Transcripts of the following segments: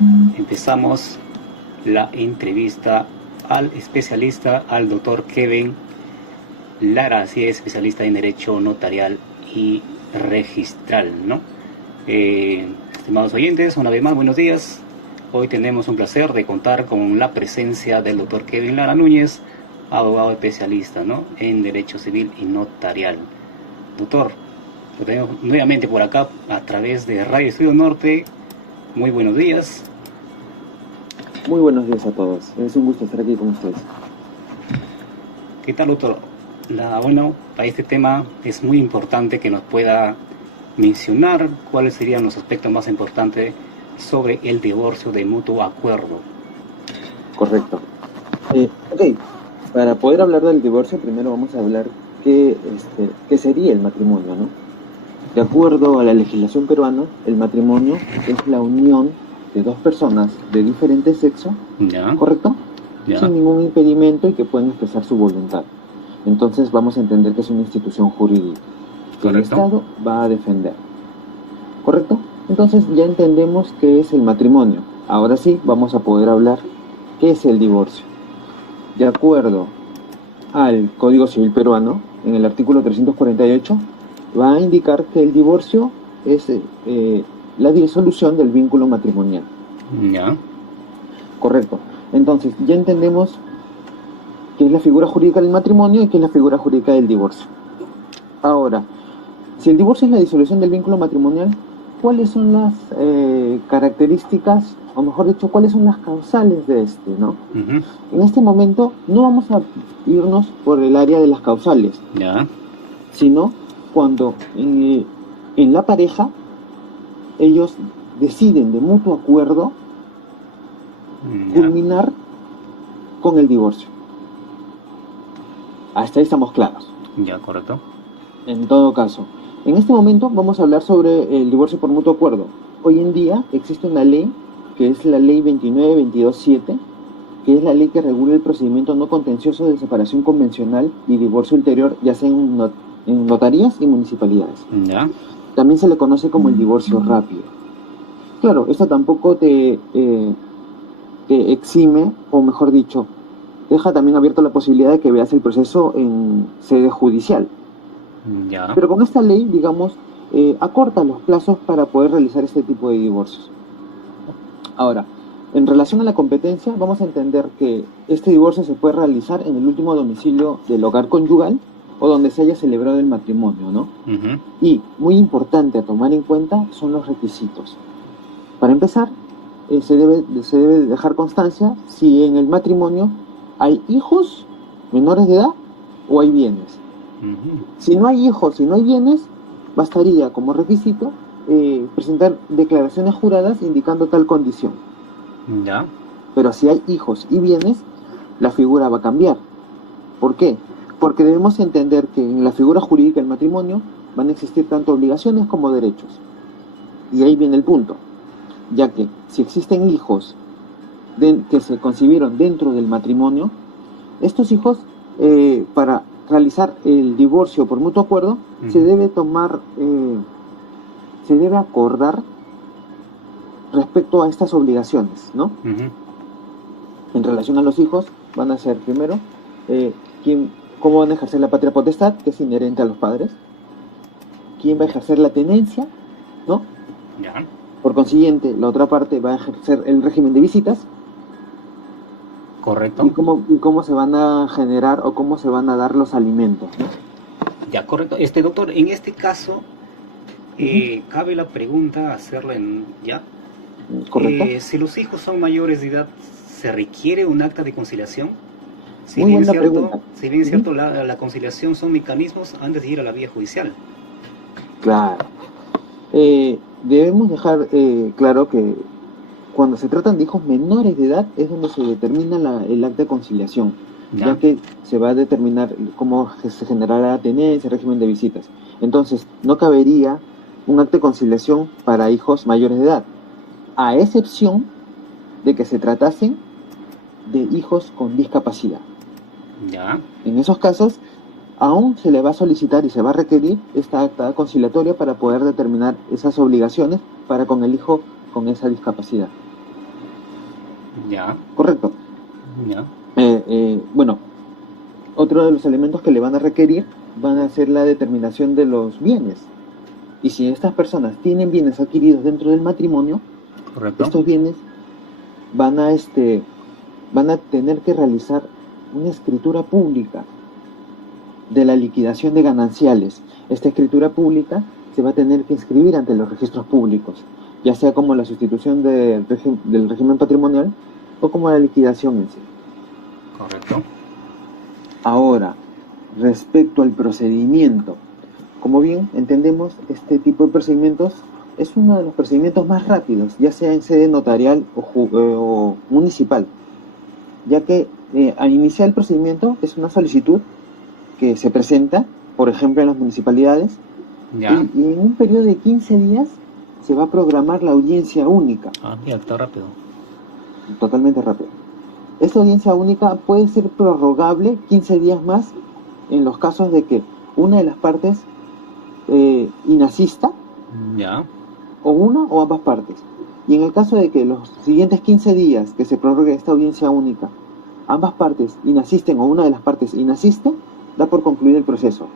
Empezamos la entrevista al especialista, al doctor Kevin Lara, así es, especialista en Derecho Notarial y Registral, ¿no? Estimados oyentes, una vez más, buenos días. Hoy tenemos un placer de contar con la presencia del doctor Kevin Lara Núñez, abogado especialista, ¿no?, en Derecho Civil y Notarial. Doctor, lo tenemos nuevamente por acá a través de Radio Estudio Norte. Muy buenos días. Muy buenos días a todos. Es un gusto estar aquí con ustedes. ¿Qué tal, doctor? Bueno, para este tema es muy importante que nos pueda mencionar cuáles serían los aspectos más importantes sobre el divorcio de mutuo acuerdo. Correcto. Ok, para poder hablar del divorcio, primero vamos a hablar qué sería el matrimonio, ¿no? De acuerdo a la legislación peruana, el matrimonio es la unión de dos personas de diferente sexo, ¿Ya? ¿correcto? ¿Ya? Sin ningún impedimento y que pueden expresar su voluntad. Entonces vamos a entender que es una institución jurídica que el Estado va a defender. ¿Correcto? Entonces ya entendemos qué es el matrimonio. Ahora sí, vamos a poder hablar qué es el divorcio. De acuerdo al Código Civil peruano, en el artículo 348, va a indicar que el divorcio es la disolución del vínculo matrimonial. ¿Ya? Correcto. Entonces ya entendemos qué es la figura jurídica del matrimonio y qué es la figura jurídica del divorcio. Ahora, si el divorcio es la disolución del vínculo matrimonial, ¿cuáles son las características, o mejor dicho, cuáles son las causales de este, ¿no? Uh-huh. En este momento no vamos a irnos por el área de las causales, ¿Ya? Sino cuando en la pareja ellos deciden de mutuo acuerdo culminar con el divorcio. Hasta ahí estamos claros. Ya, correcto. En todo caso, en este momento vamos a hablar sobre el divorcio por mutuo acuerdo. Hoy en día existe una ley, que es la ley 29227, que es la ley que regula el procedimiento no contencioso de separación convencional y divorcio ulterior, ya sea en notarías y municipalidades. ¿Ya? También se le conoce como el divorcio rápido. Claro, esto tampoco te exime, o mejor dicho, deja también abierta la posibilidad de que veas el proceso en sede judicial. ¿Ya? Pero con esta ley, digamos, acorta los plazos para poder realizar este tipo de divorcios. Ahora, en relación a la competencia, vamos a entender que este divorcio se puede realizar en el último domicilio del hogar conyugal o donde se haya celebrado el matrimonio, ¿no? Uh-huh. Y, muy importante a tomar en cuenta, son los requisitos. Para empezar, se debe dejar constancia si en el matrimonio hay hijos menores de edad o hay bienes. Uh-huh. Si no hay hijos y no hay bienes, bastaría como requisito presentar declaraciones juradas indicando tal condición. ¿Ya? Pero si hay hijos y bienes, la figura va a cambiar. ¿Por qué? Porque debemos entender que en la figura jurídica del matrimonio van a existir tanto obligaciones como derechos. Y ahí viene el punto, ya que si existen hijos que se concibieron dentro del matrimonio, estos hijos, para realizar el divorcio por mutuo acuerdo, uh-huh, se debe acordar respecto a estas obligaciones, ¿no? Uh-huh. En relación a los hijos, van a ser primero, cómo van a ejercer la patria potestad, que es inherente a los padres, quién va a ejercer la tenencia, ¿no? Ya. Por consiguiente, la otra parte va a ejercer el régimen de visitas. Correcto. Y cómo se van a generar o cómo se van a dar los alimentos, ¿no? Ya, correcto. Doctor, en este caso, cabe la pregunta, hacerla ya. Correcto. Si los hijos son mayores de edad, ¿se requiere un acta de conciliación? Muy buena pregunta. Si bien es cierto, la conciliación son mecanismos antes de ir a la vía judicial. Claro. Debemos dejar claro que cuando se tratan de hijos menores de edad es donde se determina el acta de conciliación, ya que se va a determinar cómo se generará la tenencia, el régimen de visitas. Entonces, no cabería un acta de conciliación para hijos mayores de edad, a excepción de que se tratasen de hijos con discapacidad. Ya. En esos casos, aún se le va a solicitar y se va a requerir esta acta conciliatoria para poder determinar esas obligaciones para con el hijo con esa discapacidad. Ya, Correcto. ya, Bueno, otro de los elementos que le van a requerir van a ser la determinación de los bienes. Y si estas personas tienen bienes adquiridos dentro del matrimonio, correcto. estos bienes van a, van a tener que realizar una escritura pública de la liquidación de gananciales. Esta escritura pública se va a tener que inscribir ante los registros públicos, ya sea como la sustitución del régimen patrimonial o como la liquidación en sí. Correcto. Ahora, respecto al procedimiento, como bien entendemos, este tipo de procedimientos es uno de los procedimientos más rápidos, ya sea en sede notarial o municipal, ya que al iniciar el procedimiento es una solicitud que se presenta, por ejemplo, en las municipalidades, Ya. y en un periodo de 15 días se va a programar la audiencia única. Ah, mira, está rápido. Totalmente rápido. Esta audiencia única puede ser prorrogable 15 días más en los casos de que una de las partes inasista, Ya, o una o ambas partes. Y en el caso de que los siguientes 15 días que se prorrogue esta audiencia única, ambas partes inasisten o una de las partes inasiste, da por concluido el proceso,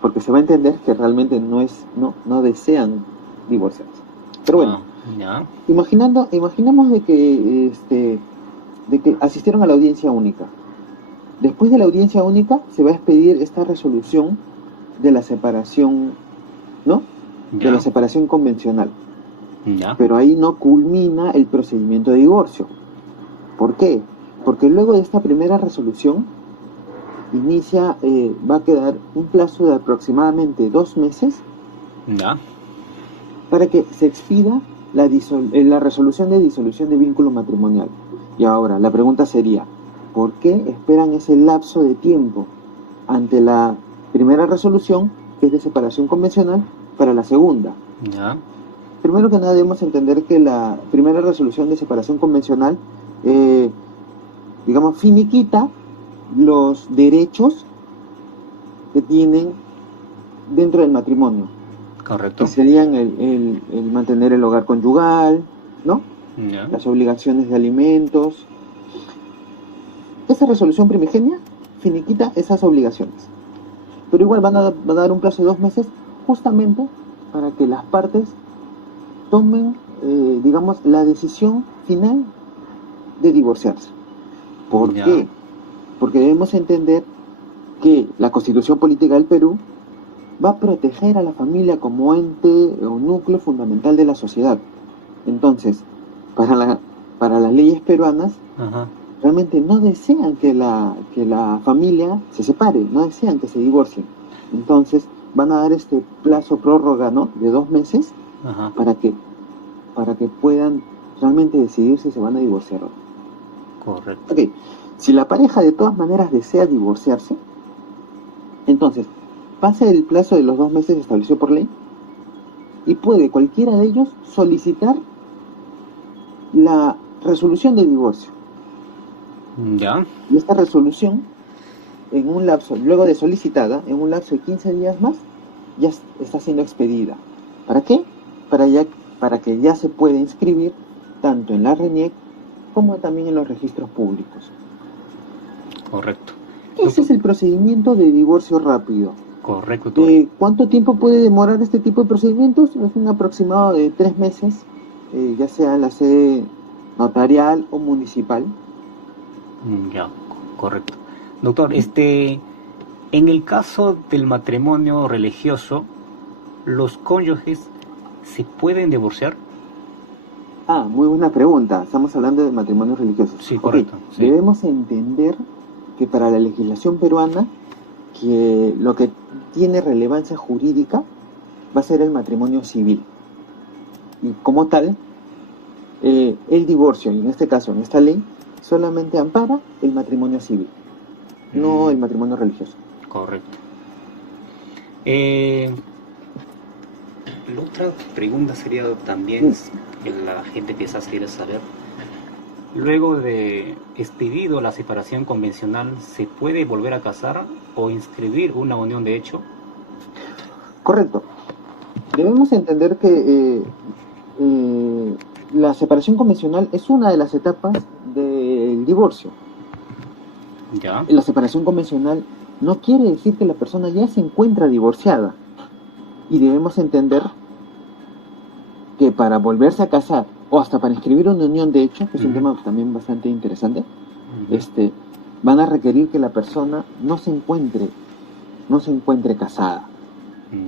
porque se va a entender que realmente no desean divorciarse. Pero bueno, ya, imaginemos de que asistieron a la audiencia única. Después de la audiencia única se va a expedir esta resolución de la separación, ¿no? De ya, la separación convencional. ya, Pero ahí no culmina el procedimiento de divorcio. ¿Por qué? Porque luego de esta primera resolución va a quedar un plazo de aproximadamente 2 meses ya, para que se expida la resolución de disolución de vínculo matrimonial. Y ahora, la pregunta sería, ¿por qué esperan ese lapso de tiempo ante la primera resolución, que es de separación convencional, para la segunda? ya, Primero que nada debemos entender que la primera resolución de separación convencional, digamos, finiquita los derechos que tienen dentro del matrimonio, correcto. que serían el mantener el hogar conyugal, ¿no? Ya, Las obligaciones de alimentos. Esa resolución primigenia finiquita esas obligaciones. Pero igual van a dar un plazo de 2 meses justamente para que las partes tomen, digamos, la decisión final de divorciarse. ¿Por ya, qué? Porque debemos entender que la Constitución Política del Perú va a proteger a la familia como ente o núcleo fundamental de la sociedad. Entonces, para las leyes peruanas, ajá, realmente no desean que la familia se separe, no desean que se divorcien. Entonces, van a dar este plazo prórroga, ¿no?, de 2 meses ajá, para que puedan realmente decidir si se van a divorciar o no. correcto. Ok, si la pareja de todas maneras desea divorciarse, entonces pasa el plazo de los 2 meses establecido por ley y puede cualquiera de ellos solicitar la resolución del divorcio. Ya, Y esta resolución, en un lapso, luego de solicitada, en un lapso de 15 días más, ya está siendo expedida. ¿Para qué? Para que ya se pueda inscribir tanto en la RENIEC como también en los registros públicos. correcto. Ese es el procedimiento de divorcio rápido. Correcto, doctor. ¿Cuánto tiempo puede demorar este tipo de procedimientos? Es un aproximado de 3 meses, ya sea en la sede notarial o municipal. Ya, correcto. Doctor, en el caso del matrimonio religioso, ¿los cónyuges se pueden divorciar? Ah, muy buena pregunta. Estamos hablando de matrimonios religiosos. Sí, correcto. Okay. Sí. Debemos entender que para la legislación peruana, que lo que tiene relevancia jurídica va a ser el matrimonio civil. Y como tal, el divorcio, y en este caso, en esta ley, solamente ampara el matrimonio civil, no el matrimonio religioso. Correcto. La otra pregunta sería también, que la gente empieza a querer saber, luego de expedido la separación convencional, ¿se puede volver a casar o inscribir una unión de hecho? Correcto. Debemos entender que la separación convencional es una de las etapas de divorcio. Ya. La separación convencional no quiere decir que la persona ya se encuentra divorciada. Y debemos entender que para volverse a casar o hasta para inscribir una unión de hecho, que es un tema también bastante interesante, van a requerir que la persona no se encuentre casada.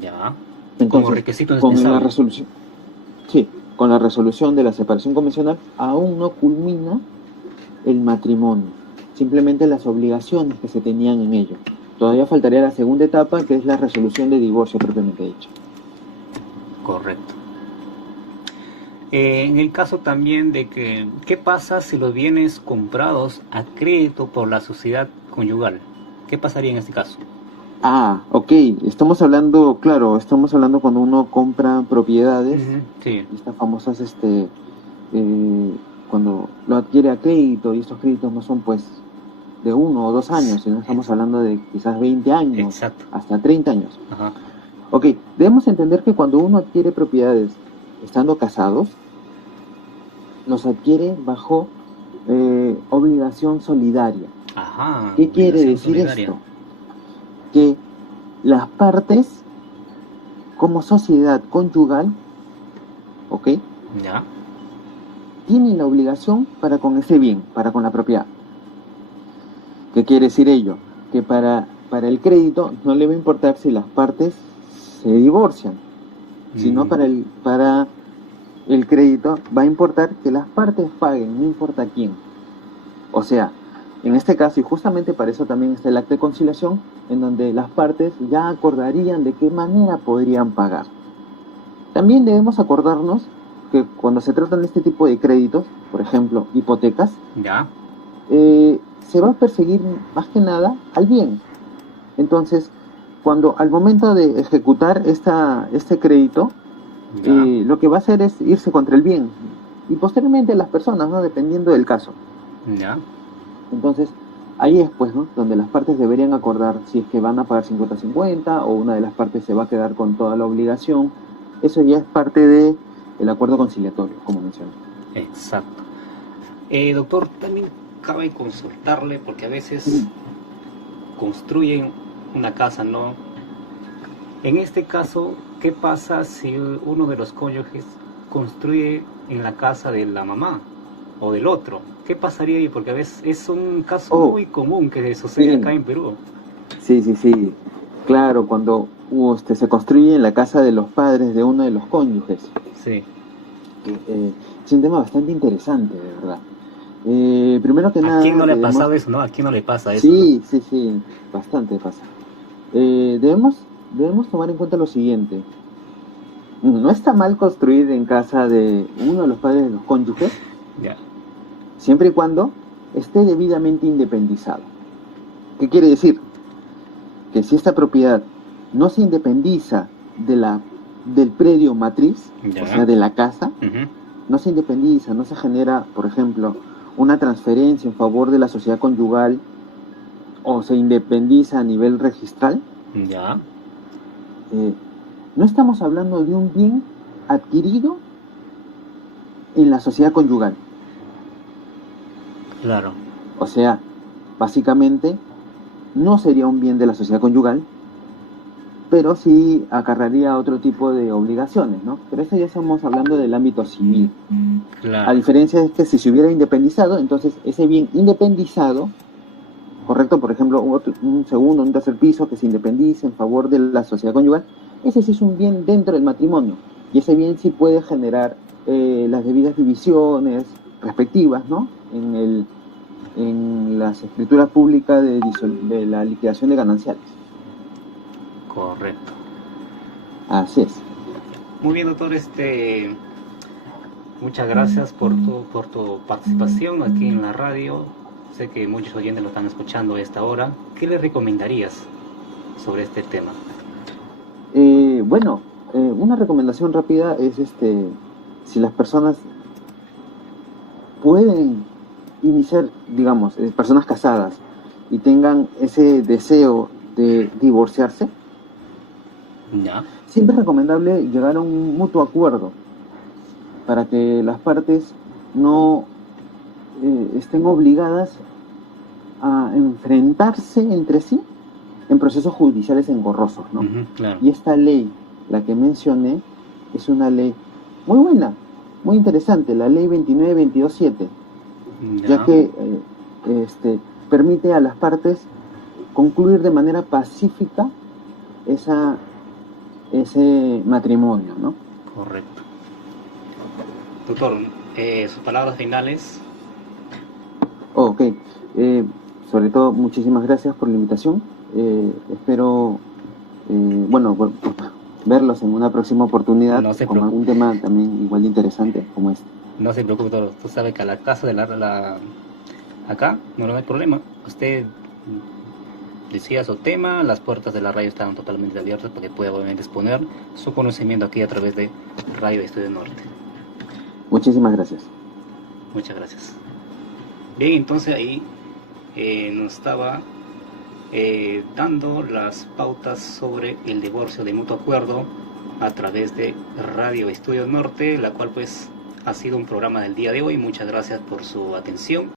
Ya. Entonces, como requisito con indispensable. la resolución, sí, con la resolución de la separación convencional aún no culmina el matrimonio, simplemente las obligaciones que se tenían en ello. Todavía faltaría la segunda etapa, que es la resolución de divorcio propiamente dicha. Correcto. En el caso también de que, ¿qué pasa si los bienes comprados a crédito por la sociedad conyugal? ¿Qué pasaría en este caso? Ah, ok, estamos hablando cuando uno compra propiedades, sí. estas famosas, cuando lo adquiere a crédito, y estos créditos no son pues de 1 o 2 años, sino estamos hablando de quizás 20 años, Exacto. hasta 30 años. Ajá. Ok, debemos entender que cuando uno adquiere propiedades estando casados, los adquiere bajo obligación solidaria. Ajá. ¿Qué quiere decir solidaria. esto? Que las partes, como sociedad conyugal, ¿ok? Ya. Tienen la obligación para con ese bien, para con la propiedad. ¿Qué quiere decir ello? Que para el crédito no le va a importar si las partes se divorcian, sino para el crédito va a importar que las partes paguen, no importa quién. O sea, en este caso, y justamente para eso también está el acta de conciliación, en donde las partes ya acordarían de qué manera podrían pagar. También debemos acordarnos que cuando se tratan de este tipo de créditos, por ejemplo, hipotecas, ya. Se va a perseguir más que nada al bien. Entonces, cuando al momento de ejecutar este crédito, lo que va a hacer es irse contra el bien. Y posteriormente las personas, ¿no? Dependiendo del caso. Ya. Entonces, ahí es pues, ¿no? Donde las partes deberían acordar si es que van a pagar 50-50 o una de las partes se va a quedar con toda la obligación. Eso ya es parte del acuerdo conciliatorio, como mencioné. Exacto. Doctor, también cabe consultarle, porque a veces construyen una casa, ¿no? En este caso, ¿qué pasa si uno de los cónyuges construye en la casa de la mamá o del otro? ¿Qué pasaría ahí? Porque a veces es un caso muy común que sucede acá en Perú. Sí. Claro, cuando se construye en la casa de los padres de uno de los cónyuges. Sí. Es un tema bastante interesante, de verdad. Primero que nada... ¿A quién no le ha pasado eso, no? ¿A quién no le pasa eso? Sí, bastante pasa. Debemos tomar en cuenta lo siguiente. No está mal construir en casa de uno de los padres de los cónyuges, siempre y cuando esté debidamente independizado. ¿Qué quiere decir? Que si esta propiedad no se independiza del predio matriz, o sea, de la casa, no se independiza, no se genera, por ejemplo, una transferencia en favor de la sociedad conyugal o se independiza a nivel registral, no estamos hablando de un bien adquirido en la sociedad conyugal. Claro. O sea, básicamente no sería un bien de la sociedad conyugal, pero sí acarrearía otro tipo de obligaciones, ¿no? Pero eso ya estamos hablando del ámbito civil. Claro. A diferencia es que si se hubiera independizado, entonces ese bien independizado, correcto, por ejemplo, un segundo, un tercer piso que se independice en favor de la sociedad conyugal, ese sí es un bien dentro del matrimonio, y ese bien sí puede generar las debidas divisiones respectivas, ¿no? En las escrituras públicas de la liquidación de gananciales. Correcto. Así es. Muy bien, doctor, muchas gracias por tu participación aquí en la radio. Sé que muchos oyentes lo están escuchando a esta hora. ¿Qué le recomendarías sobre este tema? Una recomendación rápida es si las personas pueden iniciar, digamos, personas casadas y tengan ese deseo de divorciarse, siempre es recomendable llegar a un mutuo acuerdo para que las partes no estén obligadas a enfrentarse entre sí en procesos judiciales engorrosos, ¿no? Claro. Y esta ley, la que mencioné, es una ley muy buena, muy interesante, la ley 29227, ya que permite a las partes concluir de manera pacífica ese matrimonio, ¿no? Correcto. Doctor, sus palabras finales. Ok. Sobre todo, muchísimas gracias por la invitación. Espero, verlos en una próxima oportunidad con algún tema también igual de interesante como este. No se preocupe, doctor. Tú sabes que a la casa de acá no hay problema. Usted decía su tema, las puertas de la radio están totalmente abiertas para que pueda obviamente exponer su conocimiento aquí a través de Radio Estudio Norte. Muchísimas gracias. Muchas gracias. Bien, entonces ahí nos estaba dando las pautas sobre el divorcio de mutuo acuerdo a través de Radio Estudio Norte, la cual pues ha sido un programa del día de hoy. Muchas gracias por su atención.